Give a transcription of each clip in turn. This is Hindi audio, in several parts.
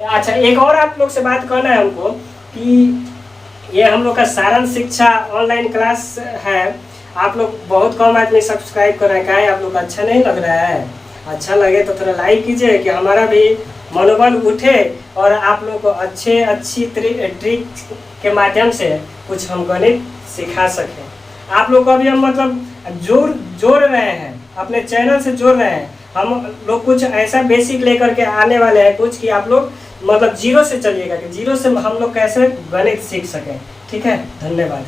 अच्छा, एक और आप लोग से बात करना है हमको कि ये हम लोग का सारण शिक्षा ऑनलाइन क्लास है। आप लोग बहुत कम आदमी सब्सक्राइब कर रहे हैं, क्या है आप लोग अच्छा नहीं लग रहा है? अच्छा लगे तो थोड़ा लाइक कीजिए कि हमारा भी मनोबल उठे और आप लोग को अच्छी ट्रिक के माध्यम से कुछ हम गणित सिखा सकें। आप लोग को अभी हम मतलब जोड़ रहे हैं, अपने चैनल से जोड़ रहे हैं। हम लोग कुछ ऐसा बेसिक लेकर के आने वाले हैं कुछ कि आप लोग मतलब जीरो से चलिएगा कि जीरो से हम लोग कैसे गणित सीख सकें। ठीक है, धन्यवाद।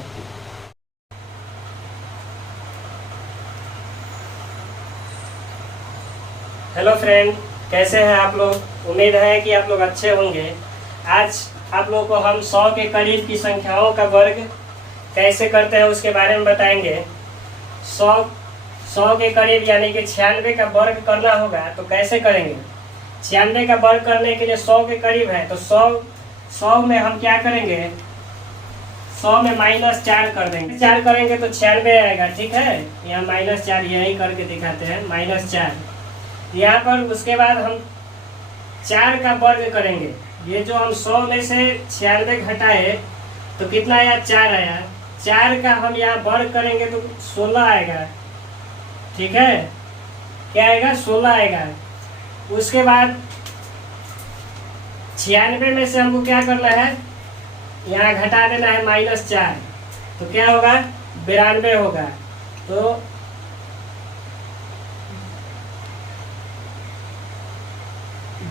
हेलो फ्रेंड, कैसे हैं आप लोग? उम्मीद है कि आप लोग अच्छे होंगे। आज आप लोग को हम 100 के करीब की संख्याओं का वर्ग कैसे करते हैं उसके बारे में बताएंगे। 100 के करीब यानी कि 96 का वर्ग करना होगा तो कैसे करेंगे? 96 का वर्ग करने के लिए 100 के करीब है तो 100 में हम क्या करेंगे? 100 में -4 कर देंगे। 4 करेंगे तो 96 आएगा। ठीक है, यहाँ -4 यही करके दिखाते हैं, -4 यहाँ पर। उसके बाद हम 4 का वर्ग करेंगे। ये जो हम 100 में से 96 घटाए तो कितना आया? 4 आया। 4 का हम यहाँ वर्ग करेंगे तो 16 आएगा। ठीक है, क्या आएगा? 16 आएगा। उसके बाद 96 में से हमको क्या करना है? यहाँ घटा देना है -4 तो क्या होगा? 92 होगा। तो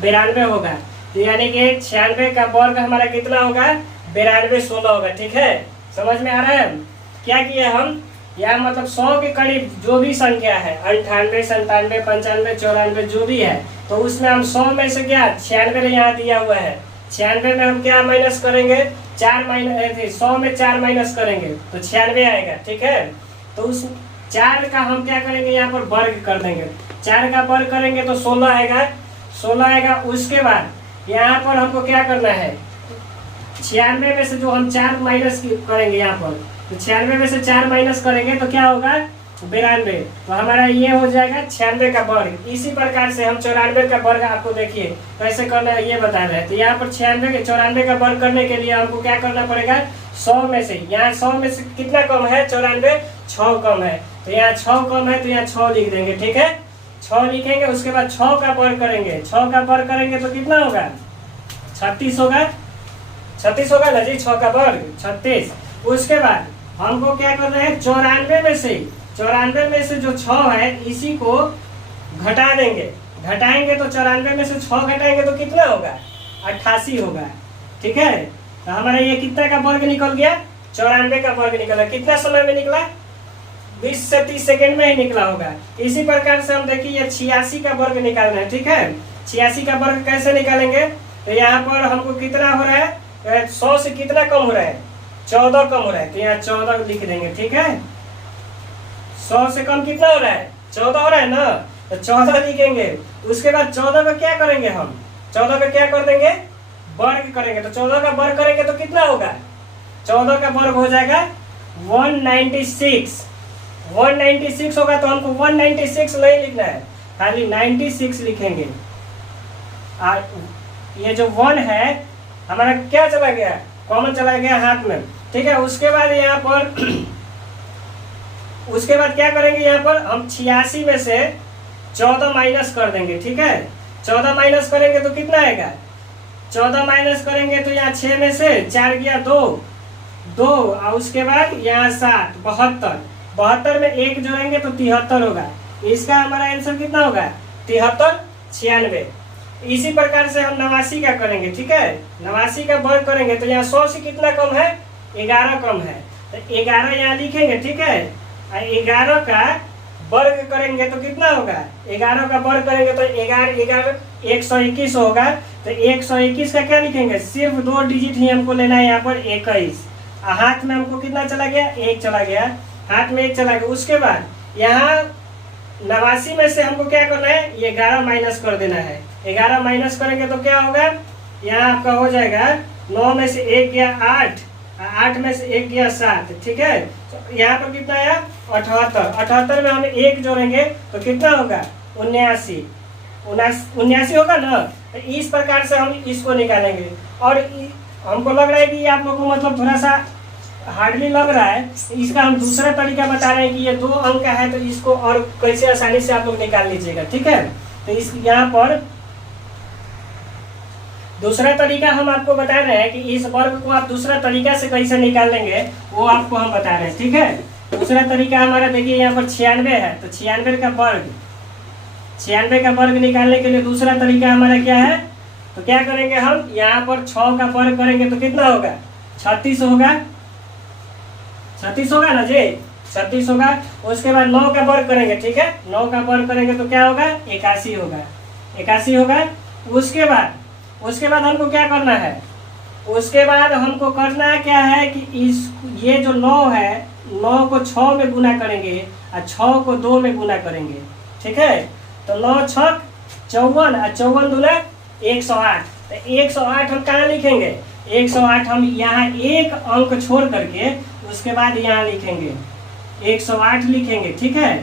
92 होगा। तो यानी कि 96 का वर्ग हमारा कितना होगा? 92 16 होगा। ठीक है, समझ में आ रहा है? क्या किया हम यहाँ मतलब 100 के करीब जो भी संख्या है 98 97 95 94 जो भी है तो उसमें हम 100 में से क्या 96 यहाँ दिया हुआ है। 96 में हम क्या माइनस करेंगे? 100 में 4 माइनस करेंगे तो 96 आएगा। ठीक है, तो उस 4 का हम क्या करेंगे? यहाँ पर वर्ग कर देंगे। 4 का वर्ग करेंगे तो 16 आएगा। 16 आएगा। उसके बाद यहाँ पर हमको क्या करना है? 96 में से जो हम 4 माइनस करेंगे यहाँ पर तो 96 में से 4 माइनस करेंगे तो क्या होगा? 92। तो हमारा ये हो जाएगा 96 का वर्ग। इसी प्रकार से हम 94 का वर्ग आपको देखिए कैसे करना है ये बता रहे हैं। तो यहाँ पर 94 का वर्ग करने के लिए हमको क्या करना पड़ेगा? 100 में से यहाँ 100 में से कितना कम है? 94 6 कम है तो यहाँ 6 कम है तो यहाँ 6 लिख देंगे। ठीक है, 6 लिखेंगे। उसके बाद 6 का वर्ग करेंगे। 6 का वर्ग करेंगे तो कितना होगा? 36 होगा। 36 होगा ना जी, 6 का वर्ग 36। उसके बाद हमको क्या करना है? 94 में से जो 6 है इसी को घटा देंगे। घटाएंगे तो 94 में से 6 घटाएंगे तो कितना होगा? 88 होगा। ठीक है, तो हमारा ये कितना का वर्ग निकल गया? 94 का वर्ग निकला। कितना समय में निकला? 20 से 30 सेकेंड में ही निकला होगा। इसी प्रकार से हम देखिए ये 86 का वर्ग निकालना है। ठीक है, 86 का वर्ग कैसे निकालेंगे? तो यहाँ पर हमको कितना हो रहा है? 100 से कितना कम हो रहा है? 14 कम हो रहा है तो यहाँ 14 लिख देंगे। ठीक है, 100 से कम कितना हो रहा है? 14 हो रहा है ना, तो 14 लिखेंगे। उसके बाद 14 का क्या करेंगे? हम 14 का क्या कर देंगे? वर्ग करेंगे। तो 14 का वर्ग करेंगे तो कितना होगा? 14 का वर्ग हो जाएगा 196। 196 होगा तो हमको 196 नहीं लिखना है, खाली 96 लिखेंगे। ये जो 1 है हमारा क्या चला गया? कॉमन चला गया हाथ में। ठीक है, उसके बाद यहाँ पर उसके बाद क्या करेंगे? यहाँ पर हम 86 में से 14 माइनस कर देंगे। ठीक है, 14 माइनस करेंगे तो कितना आएगा? 14 माइनस करेंगे तो यहाँ 6 में से 4 गया 2 और उसके बाद यहाँ 7 72 में 1 जोड़ेंगे तो 73 होगा। इसका हमारा आंसर कितना होगा? 73 96। इसी प्रकार से हम 89 का करेंगे। ठीक है, 89 का वर्ग करेंगे तो यहाँ 100 से कितना कम है? 11 कम है तो 11 यहाँ लिखेंगे। ठीक है, 11 का वर्ग करेंगे तो कितना होगा? 11 का वर्ग करेंगे तो 11 121 होगा। तो 121 का क्या लिखेंगे? सिर्फ 2 डिजिट ही हमको लेना है, यहाँ पर 21। हाथ में हमको कितना चला गया? 1 चला गया, हाथ में 1 चला गया। उसके बाद यहाँ 89 में से हमको क्या करना है? ये 11 माइनस कर देना है। 11 माइनस करेंगे तो क्या होगा? यहाँ आपका हो जाएगा 9 में से 1 गया 8, 8 में से 1 गया 7। ठीक है, तो यहाँ पर कितना आया? 78। 78 में हम 1 जोड़ेंगे तो कितना होगा? 79 होगा ना। तो इस प्रकार से हम इसको निकालेंगे। और हमको लग रहा है कि ये आप लोग को मतलब थोड़ा सा हार्डली लग रहा है, इसका हम दूसरा तरीका बता रहे हैं कि ये 2 अंक का है, तो इसको और कैसे आसानी से आप लोग निकाल लीजिएगा, ठीक है। तो इस यहाँ पर दूसरा तरीका हम आपको बता रहे हैं कि इस वर्ग को आप दूसरा तरीका से कैसे निकाल लेंगे वो आपको हम बता रहे हैं, ठीक है। दूसरा तरीका हमारा देखिए यहाँ पर 96 है, तो 96 का वर्ग निकालने के लिए दूसरा तरीका हमारा क्या है, तो क्या करेंगे हम यहाँ पर 6 का वर्ग करेंगे तो कितना होगा, 36 होगा, 36 होगा ना जी, 36 होगा। उसके बाद 9 का वर्ग करेंगे, ठीक है, 9 का वर्ग करेंगे तो क्या होगा, 81 होगा, 81 होगा। उसके बाद हमको क्या करना है, उसके बाद हमको करना क्या है कि ये जो 9 है, 9 को 6 में गुना करेंगे और 6 को 2 में गुना करेंगे, ठीक है। तो 9 छक 54 और 54 दूना 108। तो 108 हम कहाँ लिखेंगे, 108 हम यहाँ एक अंक छोड़ करके उसके बाद यहाँ लिखेंगे 108 लिखेंगे, ठीक है,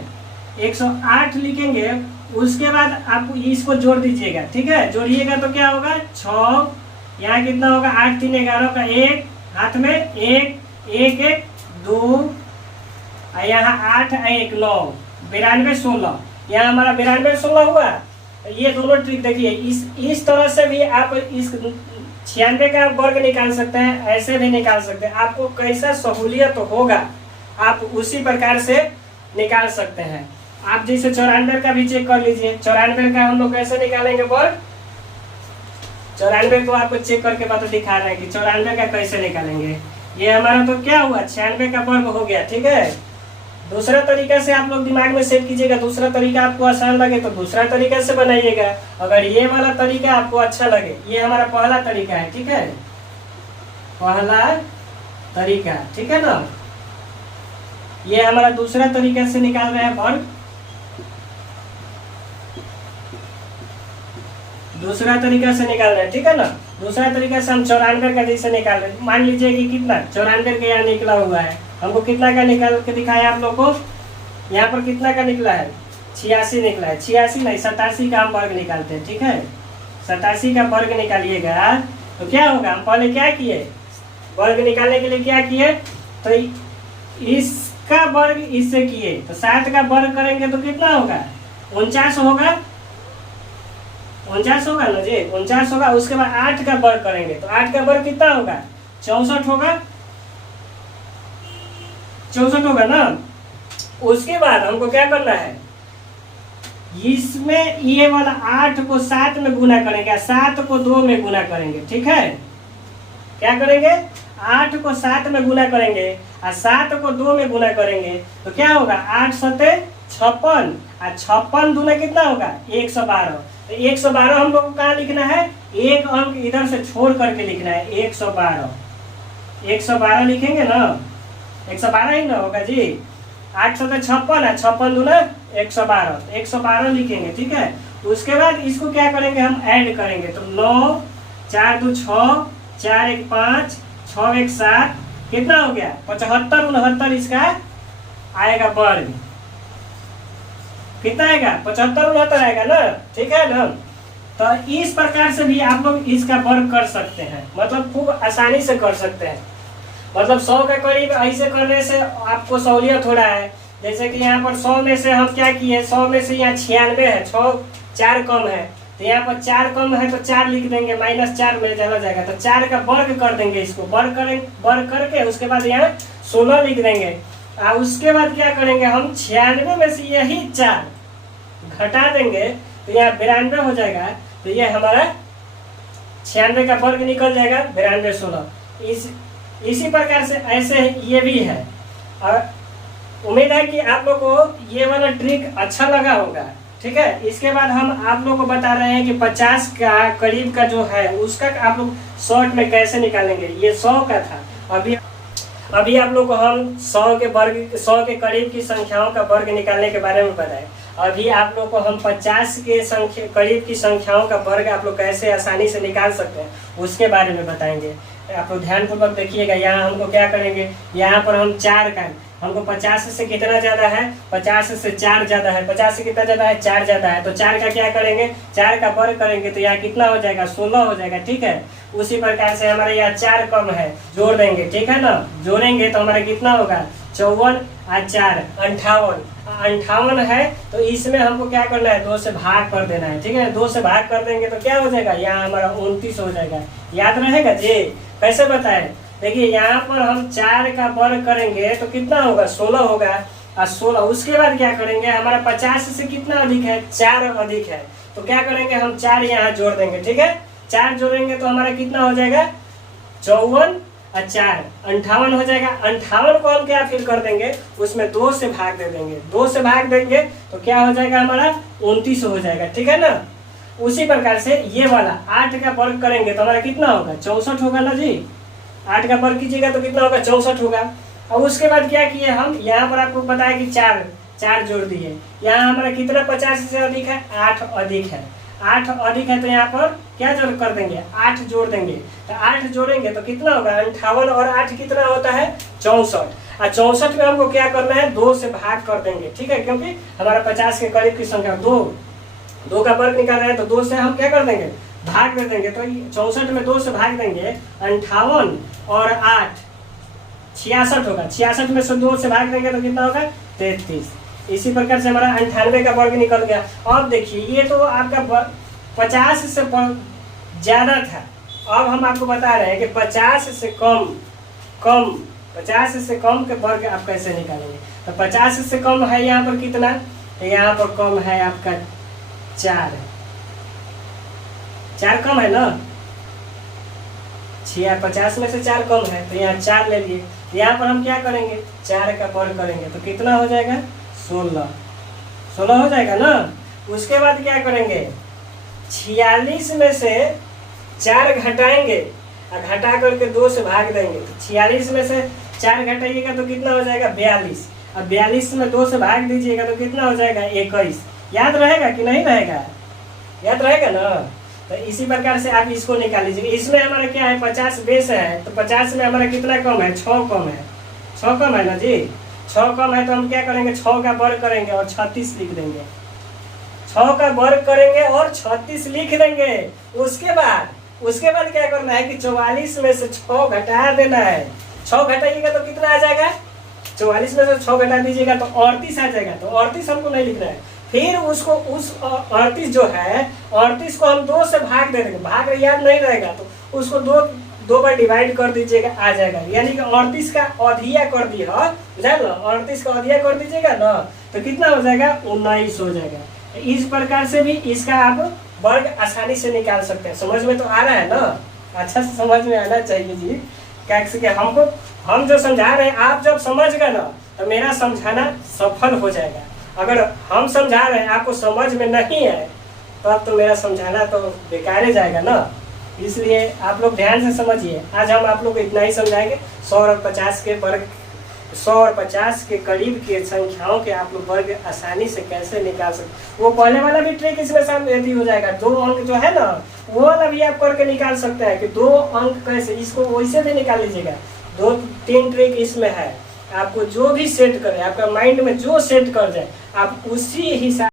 108 लिखेंगे। उसके बाद आप इसको जोड़ दीजिएगा, ठीक है, जोड़िएगा तो क्या होगा 6, यहाँ कितना होगा 8 3 11 का 1 हाथ में 1 1 1 2 और यहाँ 8 1 9 92 16, यहाँ हमारा 92 16 हुआ। ये दोनों ट्रिक देखिए, इस तरह से भी आप इस 96 का वर्ग निकाल सकते हैं, ऐसे भी निकाल सकते हैं, आपको कैसा सहूलियत होगा आप उसी प्रकार से निकाल सकते हैं। आप जैसे 94 का भी चेक कर लीजिए, 94 का हम लोग कैसे निकालेंगे वर्ग, 94 को आपको चेक करके बात दिखा रहे हैं कि 94 का कैसे निकालेंगे। ये हमारा तो क्या हुआ 96 का वर्ग हो गया, ठीक है। दूसरा तरीका से आप लोग दिमाग में सेट कीजिएगा, दूसरा तरीका आपको आसान लगे तो दूसरा तरीका से बनाइएगा। अगर ये वाला तरीका आपको अच्छा लगे, ये हमारा पहला तरीका है, ठीक है, पहला तरीका, ठीक है ना। ये हमारा दूसरा तरीका से निकाल रहे हैं वर्ग, दूसरा तरीका से निकाल रहे हैं, ठीक है ना। दूसरा तरीका से हम 94 का जैसे निकाल रहे हैं, मान लीजिए कि कितना 94 के यहाँ निकला हुआ है, हमको कितना का निकाल के दिखाया आप लोग को, यहाँ पर कितना का निकला है 86 निकला है, 86 नहीं 87 का हम वर्ग निकालते हैं, ठीक है। 87 का वर्ग निकालिएगा तो क्या होगा, हम पहले क्या किए, वर्ग निकालने के लिए क्या किए, तो इसका वर्ग इससे किए, तो 7 का वर्ग करेंगे तो कितना होगा 49 होगा, 49 होगा ना जी, 49 होगा। उसके बाद 8 का वर्ग करेंगे तो 8 का वर्ग कितना होगा 64 होगा, 64 होगा ना। उसके बाद हमको क्या करना है, इसमें ये वाला 8 को 7 में गुना करेंगे, 7 को 2 में गुना करेंगे, ठीक है। क्या करेंगे 8 को 7 में गुना करेंगे और 7 को 2 में गुना करेंगे तो क्या होगा 8 सते 56 और 56 दूना कितना होगा 112। तो 112 हम लोग को कहाँ लिखना है, एक अंक इधर से छोड़ करके लिखना है 112, 112 लिखेंगे ना, 112 ही ना होगा जी, 8 सते 56 और 56 दूना 112, 112 लिखेंगे, ठीक है। उसके बाद इसको क्या करेंगे हम ऐड करेंगे, तो 9 4 2 6 4 1 5 6 1 7 कितना हो गया 75 69, इसका आएगा वर्ग, कितना आएगा 75 69 आएगा ना, ठीक है ना। तो इस प्रकार से भी आप लोग इसका वर्ग कर सकते हैं, मतलब खूब आसानी से कर सकते हैं। मतलब 100 के करीब ऐसे करने से आपको सहूलियत हो रहा है। जैसे कि यहाँ पर 100 में से हम क्या किए, 100 में से यहाँ 96 है, 6 4 कम है, तो यहाँ पर 4 कम है तो 4 लिख देंगे, -4 में चला जाएगा, तो 4 का वर्ग कर देंगे, इसको वर्ग करके उसके बाद यहाँ 16 लिख देंगे। और उसके बाद क्या करेंगे हम 96 में से यही 4 घटा देंगे तो यहाँ 92 हो जाएगा। तो ये हमारा 96 का वर्ग निकल जाएगा 92 16। इसी प्रकार से ऐसे ये भी है। और उम्मीद है कि आप लोग को ये वाला ट्रिक अच्छा लगा होगा, ठीक है। इसके बाद हम आप लोग को बता रहे हैं कि 50 का करीब का जो है उसका आप लोग शॉर्ट में कैसे निकालेंगे। ये 100 का था, अभी आप लोग को हम 100 के करीब की संख्याओं का वर्ग निकालने के बारे में बताए। अभी आप लोग को हम 50 के करीब की संख्याओं का वर्ग आप लोग कैसे आसानी से निकाल सकते हैं उसके बारे में बताएंगे। आप लोग ध्यानपूर्वक देखिएगा। यहाँ हमको क्या करेंगे, यहाँ पर हम हमको 50 से कितना ज्यादा है, 50 से 4 ज्यादा है, 50 से कितना ज्यादा है, 4 ज्यादा है। तो 4 का क्या करेंगे, 4 का वर्ग करेंगे तो यहाँ कितना हो जाएगा, 16 हो जाएगा। ठीक है, उसी प्रकार से हमारे यहाँ 4 कम है, जोड़ देंगे। ठीक है ना, जोड़ेंगे तो हमारा कितना होगा, 54 और 4 58। 58 है तो इसमें हमको क्या करना है, 2 से भाग कर देना है। ठीक है, 2 से भाग कर देंगे तो क्या हो जाएगा, यहाँ हमारा 29 हो जाएगा। याद रहेगा जी, कैसे बताए, देखिए यहाँ पर हम 4 का वर्ग करेंगे तो कितना होगा, 16 होगा। और 16 उसके बाद क्या करेंगे, हमारा 50 से कितना अधिक है, 4 अधिक है। तो क्या करेंगे, हम 4 यहाँ जोड़ देंगे। ठीक है, 4 जोड़ेंगे तो हमारा कितना हो जाएगा, 54 और 4 58 हो जाएगा। 58 को हम क्या फिल कर देंगे, उसमें 2 से भाग दे देंगे। 2 से भाग देंगे तो क्या हो जाएगा, हमारा 29 हो जाएगा। ठीक है ना, उसी प्रकार से ये वाला 8 का वर्ग करेंगे तो हमारा कितना होगा, 64 होगा ना जी। 8 का वर्ग कीजिएगा तो कितना होगा, 64 होगा। और उसके बाद क्या किए हम, यहाँ पर आपको बताया कि 4 जोड़ दिए। यहाँ हमारा कितना 50 से अधिक है, 8 अधिक है। 8 अधिक है तो यहाँ पर क्या जोड़ कर देंगे, 8 जोड़ देंगे। तो 8 जोड़ेंगे तो कितना होगा, 58 और 8 कितना होता है, 64। और 64 में हमको क्या करना है, 2 से भाग कर देंगे। ठीक है, क्योंकि हमारा 50 के करीब की संख्या 2 का वर्ग निकाल रहे हैं तो 2 से हम क्या कर देंगे, भाग दे देंगे। तो 64 में 2 से भाग देंगे, 58 और 8 66 होगा। 66 में से 2 से भाग देंगे तो कितना होगा, 33। इसी प्रकार से हमारा 98 का वर्ग निकल गया। अब देखिए ये तो आपका 50 से ज्यादा था। अब हम आपको बता रहे हैं कि 50 से कम 50 से कम के वर्ग आप कैसे निकालेंगे। तो 50 से कम है यहाँ पर कितना, तो यहाँ पर कम है आपका 4 कम है ना, 50 में से 4 कम है तो यहाँ 4 ले लिए। यहाँ पर हम क्या करेंगे, 4 का वर्ग करेंगे तो कितना हो जाएगा, 16 हो जाएगा ना। उसके बाद क्या करेंगे, 46 में से 4 घटाएंगे और घटा करके 2 से भाग देंगे। तो 46 में से 4 घटाइएगा तो कितना हो जाएगा, 42। अब 42 में 2 से भाग दीजिएगा तो कितना हो जाएगा, 21। याद रहेगा कि नहीं रहेगा, याद रहेगा ना। तो इसी प्रकार से आप इसको निकाल लीजिए। इसमें हमारा क्या है, 50 बेस है तो 50 में हमारा कितना कम है, 6 कम है। 6 कम है ना जी, 6 कम है तो हम क्या करेंगे, 6 का वर्ग करेंगे और 36 लिख देंगे। 6 का वर्ग करेंगे और 36 लिख देंगे। उसके बाद क्या करना है कि 44 में से 6 घटा देना है। 6 घटाइएगा तो कितना आ जाएगा, 44 में से 6 घटा दीजिएगा तो 38 आ जाएगा। तो 38 हमको नहीं लिखना है। फिर उसको उस 38 जो है, 38 को हम 2 से भाग दे देंगे। भाग याद नहीं रहेगा तो उसको दो बार डिवाइड कर दीजिएगा, आ जाएगा। यानी कि 38 का अधिया कर दिया, जान लो 38 का अधिया कर दीजिएगा ना तो कितना हो जाएगा, 19 हो जाएगा। इस प्रकार से भी इसका आप वर्ग आसानी से निकाल सकते हैं। समझ में तो आ रहा है ना, अच्छा से समझ में आना चाहिए जी। कैसे कि हम जो समझा रहे हैं, आप जब समझ गए ना तो मेरा समझाना सफल हो जाएगा। अगर हम समझा रहे हैं आपको समझ में नहीं है तो अब तो मेरा समझाना तो बेकार ही जाएगा ना। इसलिए आप लोग ध्यान से समझिए। आज हम आप लोग को इतना ही समझाएंगे। 100 और 50 के वर्ग, 100 और 50 के करीब के संख्याओं के आप लोग वर्ग आसानी से कैसे निकाल सकते। वो पहले वाला भी ट्रिक इसमें शामिल हो जाएगा। 2 अंक जो है ना वो वाला भी आप करके निकाल सकते हैं कि 2 अंक कैसे, इसको वैसे भी निकाल लीजिएगा। 2-3 ट्रिक इसमें है। आपको जो भी सेट करे, आपका माइंड में जो सेट कर जाए आप उसी हिसाब